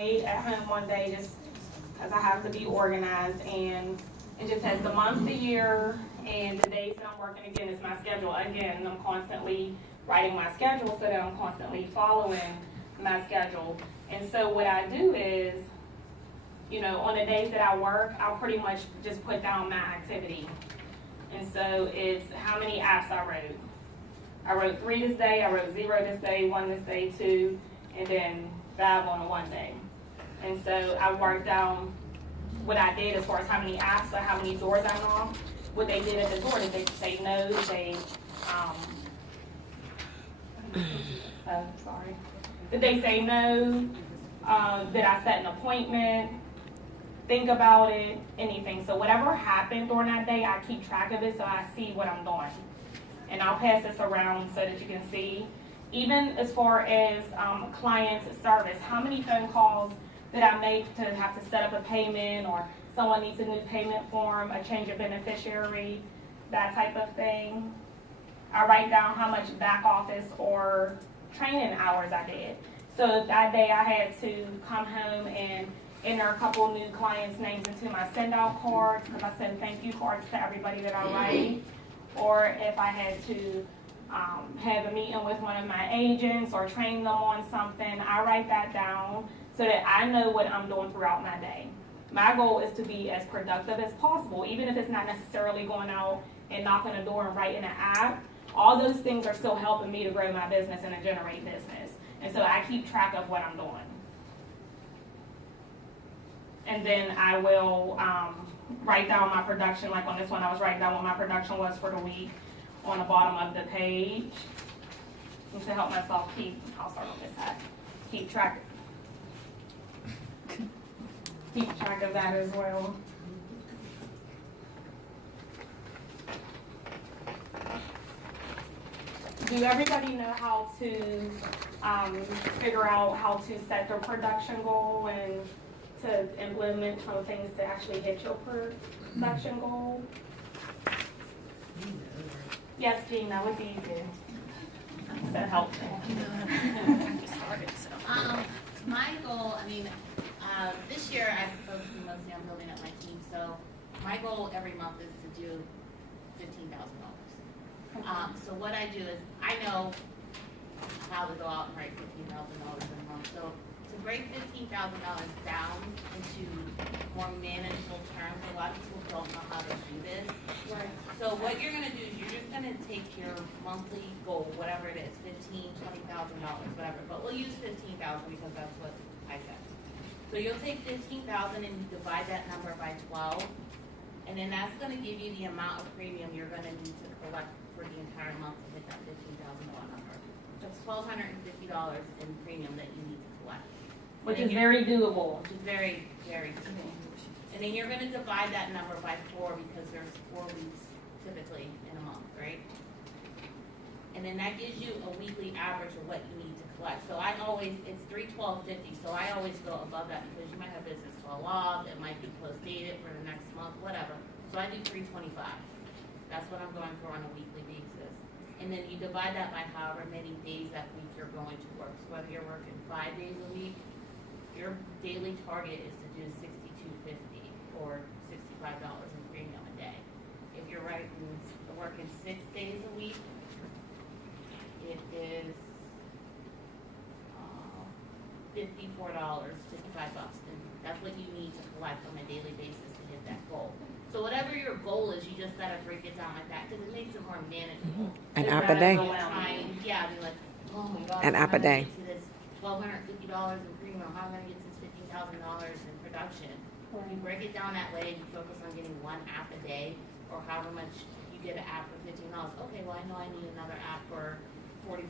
made at home one day just because I have to be organized, and it just has the month, the year, and the days that I'm working. Again, it's my schedule. Again, I'm constantly writing my schedule so that I'm constantly following my schedule. And so what I do is, you know, on the days that I work, I'll pretty much just put down my activity. And so it's how many apps I wrote. I wrote 3 this day, I wrote 0 this day, 1 this day, 2, and then 5 on one day. And so I worked down what I did as far as how many apps, or how many doors I knocked, what they did at the door. Did they say no? Did they, sorry. Did they say no? Did I set an appointment? Think about it, anything. So whatever happened during that day, I keep track of it so I see what I'm doing. And I'll pass this around so that you can see. Even as far as client service, how many phone calls did I make to have to set up a payment, or someone needs a new payment form, a change of beneficiary, that type of thing. I write down how much back office or training hours I did. So that day I had to come home and enter a couple new clients' names into my send out cards, because I send thank you cards to everybody that I write. Or if I had to have a meeting with one of my agents or train them on something, I write that down so that I know what I'm doing throughout my day. My goal is to be as productive as possible, even if it's not necessarily going out and knocking a door and writing an app. All those things are still helping me to grow my business and to generate business. And so I keep track of what I'm doing. And then I will write down my production. Like on this one, I was writing down what my production was for the week on the bottom of the page. And to help myself I'll start on this side, keep track of that as well. Do everybody know how to figure out how to set their production goal and to implement some things to actually hit your production goal? Yes, Gina, what do you do? That helps me. I just started, so. My goal, this year I'm focusing mostly on building up my team, so my goal every month is to do $15,000. So what I do is, I know how to go out and write $15,000 a month. So to break $15,000 down into more manageable terms, a lot of people don't know how to do this. Right. So what you're gonna do is you're just gonna take your monthly goal, whatever it is, $15,000, $20,000, whatever, but we'll use $15,000 because that's what I said. So you'll take $15,000 and you divide that number by 12, and then that's gonna give you the amount of premium you're gonna need to collect for the entire month to hit that $15,000 number. That's $1,250 in premium that you need to collect. Which is very doable. Which is very, very doable. And then you're gonna divide that number by 4 because there's 4 weeks typically in a month, right? And then that gives you a weekly average of what you need to collect. So it's $312.50, so I always go above that because you might have business fall off, it might be post dated for the next month, whatever. So I do $325. That's what I'm going for on a weekly basis. And then you divide that by however many days that week you're going to work. So whether you're working 5 days a week, your daily target is to do $62.50 or $65 in premium a day. If you're working 6 days a week, it is $54, $55, and that's what you need to collect on a daily basis to hit that goal. So whatever your goal is, you just gotta break it down like that because it makes it more manageable. An app a day. Yeah, be like, oh my God, An app a day. Get to this $1,250 in premium. How am I gonna get to this $15,000 in production? You break it down that way. You focus on getting 1 app a day, or however much you get an app for $15. Okay, well I know I need another app for $45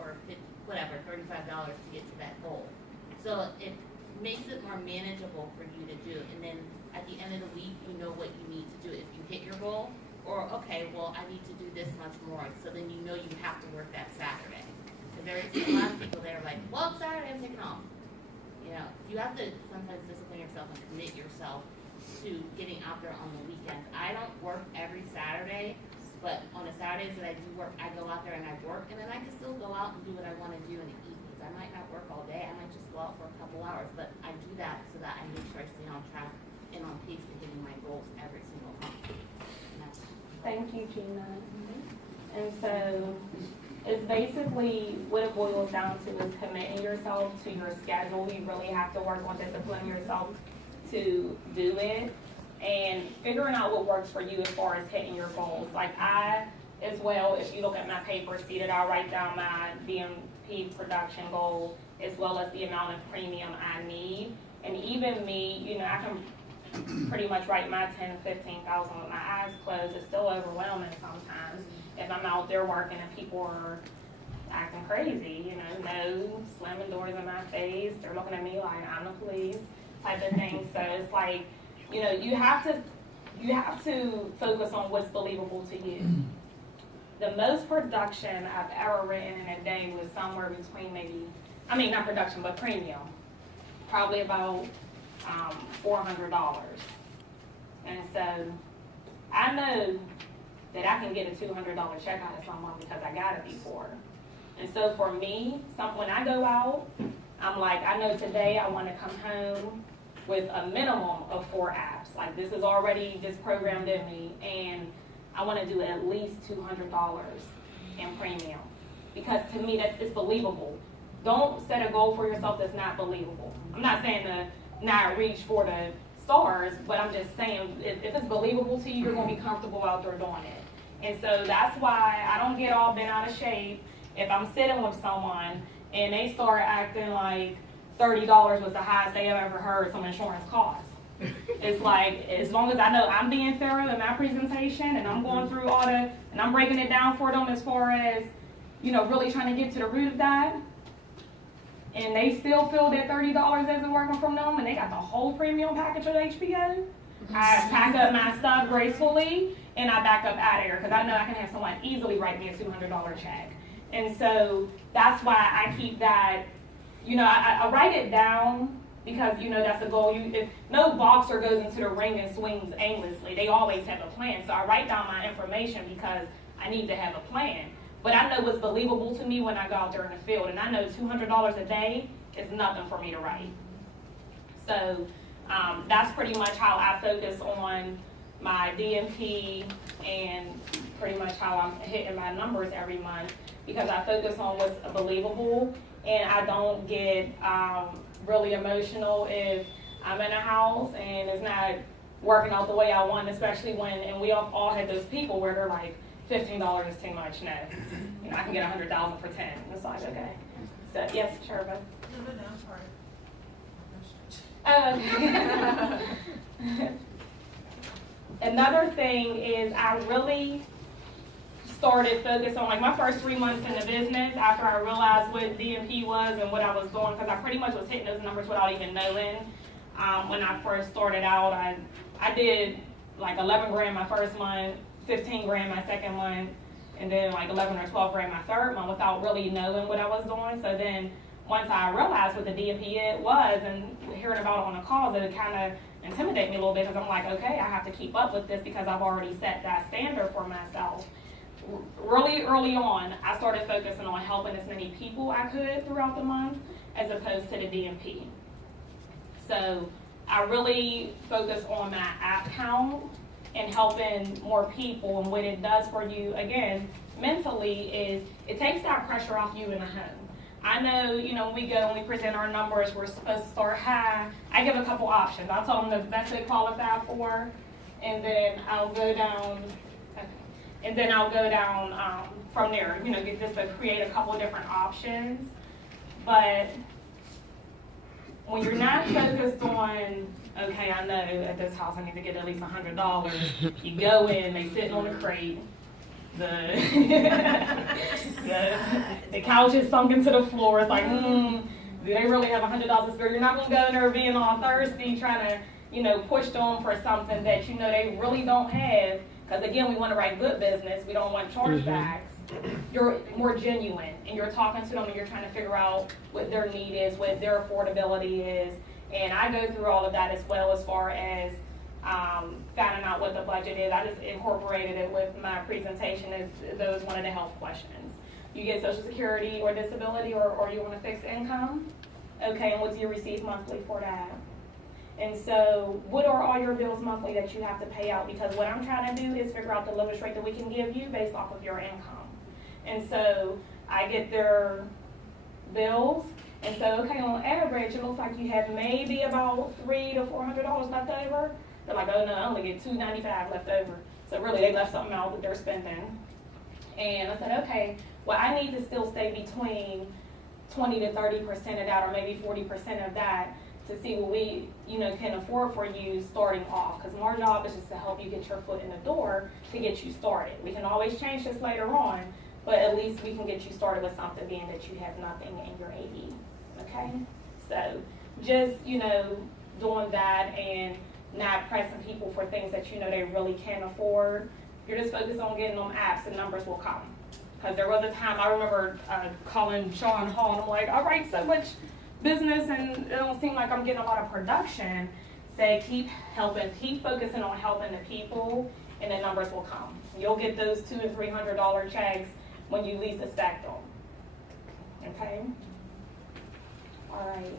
or $35 to get to that goal. So it makes it more manageable for you to do. And then at the end of the week, you know what you need to do if you hit your goal. Or, okay, well, I need to do this much more. So then you know you have to work that Saturday. Because there's a lot of people that are like, well, Saturday I'm taking off. You know, you have to sometimes discipline yourself and commit yourself to getting out there on the weekends. I don't work every Saturday, but on the Saturdays that I do work, I go out there and I work, and then I can still go out and do what I want to do in the evenings. I might not work all day. I might just go out for a couple hours, but I Thank you, Gina. And so it's basically what it boils down to is committing yourself to your schedule. You really have to work on disciplining yourself to do it and figuring out what works for you as far as hitting your goals. Like I, as well, if you look at my paper, see that I write down my DMP production goal as well as the amount of premium I need. And even me, you know, I can pretty much write my 10, 15,000 with my eyes closed. It's still overwhelming sometimes if I'm out there working and people are acting crazy, you know, slamming doors in my face. They're looking at me like I'm the police type of thing. So it's like, you know, you have to focus on what's believable to you. The most production I've ever written in a day was somewhere between not production, but premium. Probably about $400. And so I know that I can get a $200 check out of someone because I got it before. And so for me, when I go out, I'm like, I know today I want to come home with a minimum of 4 apps. Like this is already just programmed in me, and I want to do at least $200 in premium. Because to me, it's believable. Don't set a goal for yourself that's not believable. I'm not saying to not reach for the stars, but I'm just saying if it's believable to you, you're going to be comfortable out there doing it. And so that's why I don't get all bent out of shape if I'm sitting with someone and they start acting like $30 was the highest they have ever heard some insurance costs. It's like, as long as I know I'm being thorough in my presentation and I'm going through and I'm breaking it down for them as far as, you know, really trying to get to the root of that, and they still feel that $30 isn't working from them and they got the whole premium package of HBO, I pack up my stuff gracefully and I back up out of here because I know I can have someone easily write me a $200 check. And so that's why I keep that, you know, I write it down because, you know, that's the goal. If no boxer goes into the ring and swings aimlessly. They always have a plan. So I write down my information because I need to have a plan. But I know what's believable to me when I go out there in the field. And I know $200 a day is nothing for me to write. So that's pretty much how I focus on my DMP and pretty much how I'm hitting my numbers every month, because I focus on what's believable, and I don't get really emotional if I'm in a house and it's not working out the way I want, especially and we all had those people where they're like, $15 is too much. No, you know, I can get 100,000 for 10. It's like, okay. So yes, Sherba. Another thing is I really started focusing on, like, my first 3 months in the business after I realized what DMP was and what I was doing, because I pretty much was hitting those numbers without even knowing. When I first started out, I did like 11 grand my first month, 15 grand my second month, and then like 11 or 12 grand my third month without really knowing what I was doing. So then once I realized what the DMP it was and hearing about it on the calls, it kind of intimidated me a little bit, because I'm like, okay, I have to keep up with this because I've already set that standard for myself. Really early on, I started focusing on helping as many people I could throughout the month as opposed to the DMP. So I really focus on my app count and helping more people, and what it does for you, again, mentally, is it takes that pressure off you in the home. I know, you know, when we go and we present our numbers, we're supposed to start high. I give a couple options. I'll tell them the best they qualify for, and then I'll go down, from there, you know, just to create a couple different options. But when you're not focused on, okay, I know at this house I need to get at least $100. You go in, they sitting on the crate. The couch is sunk into the floor. It's like, do they really have $100 to spare? You're not gonna go in there being all thirsty, trying to, you know, push them for something that you know they really don't have. Because again, we want to write good business. We don't want chargebacks. You're more genuine, and you're talking to them, and you're trying to figure out what their need is, what their affordability is. And I go through all of that as well, as far as finding out what the budget is. I just incorporated it with my presentation as those one of the health questions. You get Social Security or disability, or you want a fixed income? Okay, and what do you receive monthly for that? And so what are all your bills monthly that you have to pay out? Because what I'm trying to do is figure out the lowest rate that we can give you based off of your income. And so I get their bills, and so, okay, on average, it looks like you have maybe about $300 to $400 left over. They're like, oh no, I only get $295 left over. So really, they left something out that they're spending. And I said, okay, well, I need to still stay between 20 to 30% of that, or maybe 40% of that, to see what we, can afford for you starting off. Because our job is just to help you get your foot in the door to get you started. We can always change this later on, but at least we can get you started with something, being that you have nothing in your AE. Okay? So just, doing that and not pressing people for things that they really can't afford. You're just focused on getting them apps, and numbers will come. Because there was a time I remember calling Sean Hall, and I'm like, I write so much business and it don't seem like I'm getting a lot of production. Say keep focusing on helping the people, and the numbers will come. You'll get those $200 and $300 checks when you least expect them. Okay? All right.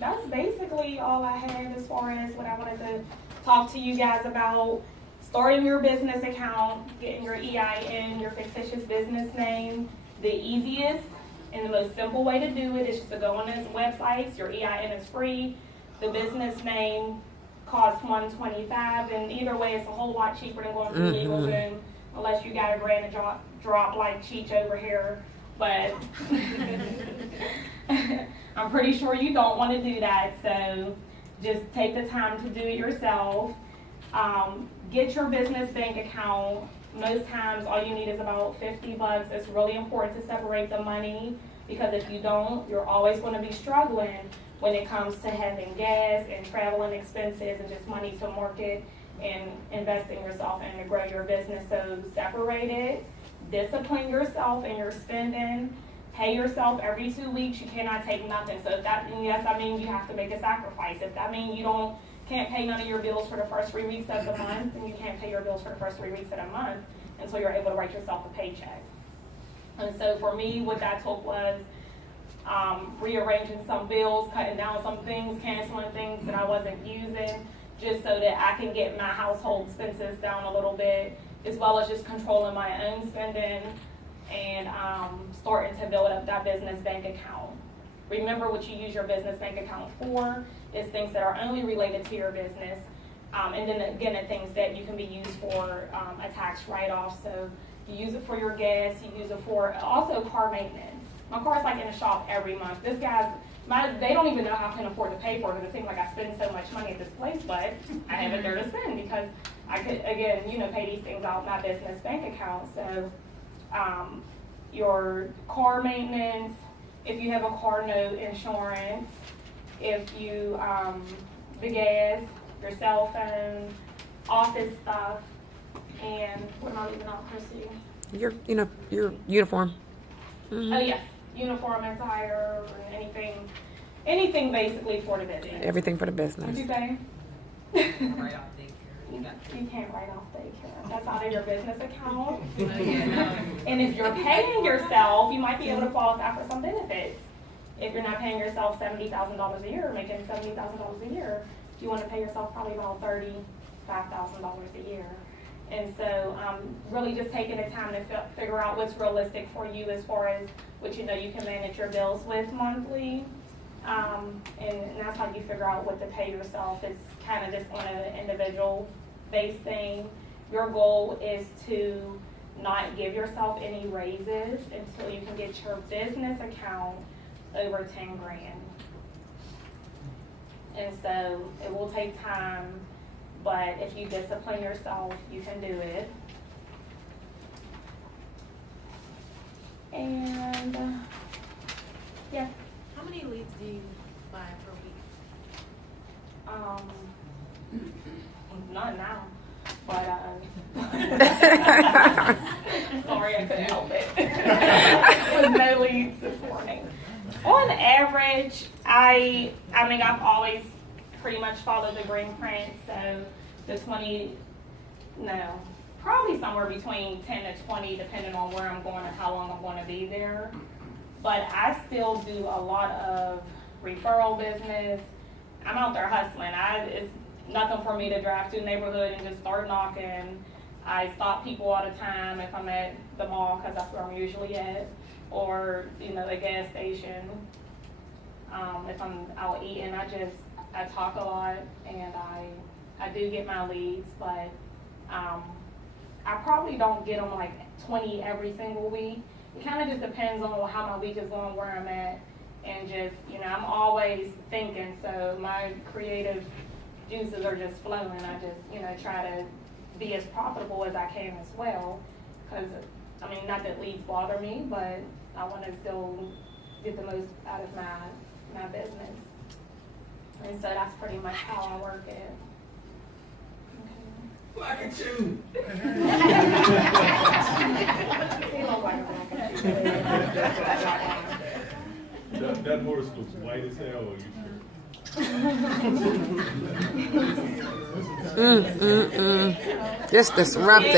That's basically all I had as far as what I wanted to talk to you guys about. Starting your business account, getting your EIN, your fictitious business name. The easiest and the most simple way to do it is just to go on these websites. Your EIN is free. The business name costs $125, and either way, it's a whole lot cheaper than going through LegalZoom, unless you got a grand drop like Cheech over here. But I'm pretty sure you don't want to do that, so just take the time to do it yourself. Get your business bank account. Most times all you need is about $50. It's really important to separate the money, because if you don't, you're always going to be struggling when it comes to having gas and traveling expenses and just money to market and invest in yourself and to grow your business. So separate it, discipline yourself in your spending, pay yourself every 2 weeks. You cannot take nothing. So if that, yes, I mean you have to make a sacrifice. If that means you can't pay none of your bills for the first 3 weeks of the month, then you can't pay your bills for the first 3 weeks of the month until you're able to write yourself a paycheck. And so for me, what that took was rearranging some bills, cutting down some things, canceling things that I wasn't using, just so that I can get my household expenses down a little bit, as well as just controlling my own spending and starting to build up that business bank account. Remember what you use your business bank account for is things that are only related to your business. And then again, the things that you can be used for a tax write-off. So you use it for your gas, you use it for also car maintenance. My car's like in the shop every month. They don't even know how I can afford to pay for it, because it seems like I spend so much money at this place, but I have it there to spend because I could, again, pay these things out of my business bank account. So your car maintenance, if you have a car note, insurance, if you, the gas, your cell phone, office stuff, and what am I leaving out, Chrissy? Your uniform. Oh yes, uniform, attire, or anything basically for the business. Everything for the business. What'd you say? Write off daycare. You can't write off daycare. That's out of your business account. And if you're paying yourself, you might be able to qualify for some benefits. If you're not paying yourself $70,000 a year, making $70,000 a year, you want to pay yourself probably about $35,000 a year. And so really just taking the time to figure out what's realistic for you as far as what you can manage your bills with monthly. And that's how you figure out what to pay yourself. It's kind of just on an individual based thing. Your goal is to not give yourself any raises until you can get your business account over 10 grand. And so it will take time, but if you discipline yourself, you can do it. And yes. How many leads do you buy per week? Not now, but sorry, I couldn't help it. With no leads this morning. On average, I've always pretty much followed the green print, so the probably somewhere between 10 to 20, depending on where I'm going and how long I'm going to be there. But I still do a lot of referral business. I'm out there hustling. It's nothing for me to drive to the neighborhood and just start knocking. I stop people all the time if I'm at the mall, because that's where I'm usually at, or, you know, the gas station. If I'm out eating, I talk a lot, and I do get my leads, but I probably don't get them like 20 every single week. It kind of just depends on how my week is going, where I'm at, and just, you know, I'm always thinking, so my creative juices are just flowing. I just, you know, try to be as profitable as I can as well, because, I mean, not that leads bother me, but I want to still get the most out of my business. And so that's pretty much how I work it. Black and chew. That horse looks white as hell. Are you sure? Just disruptive.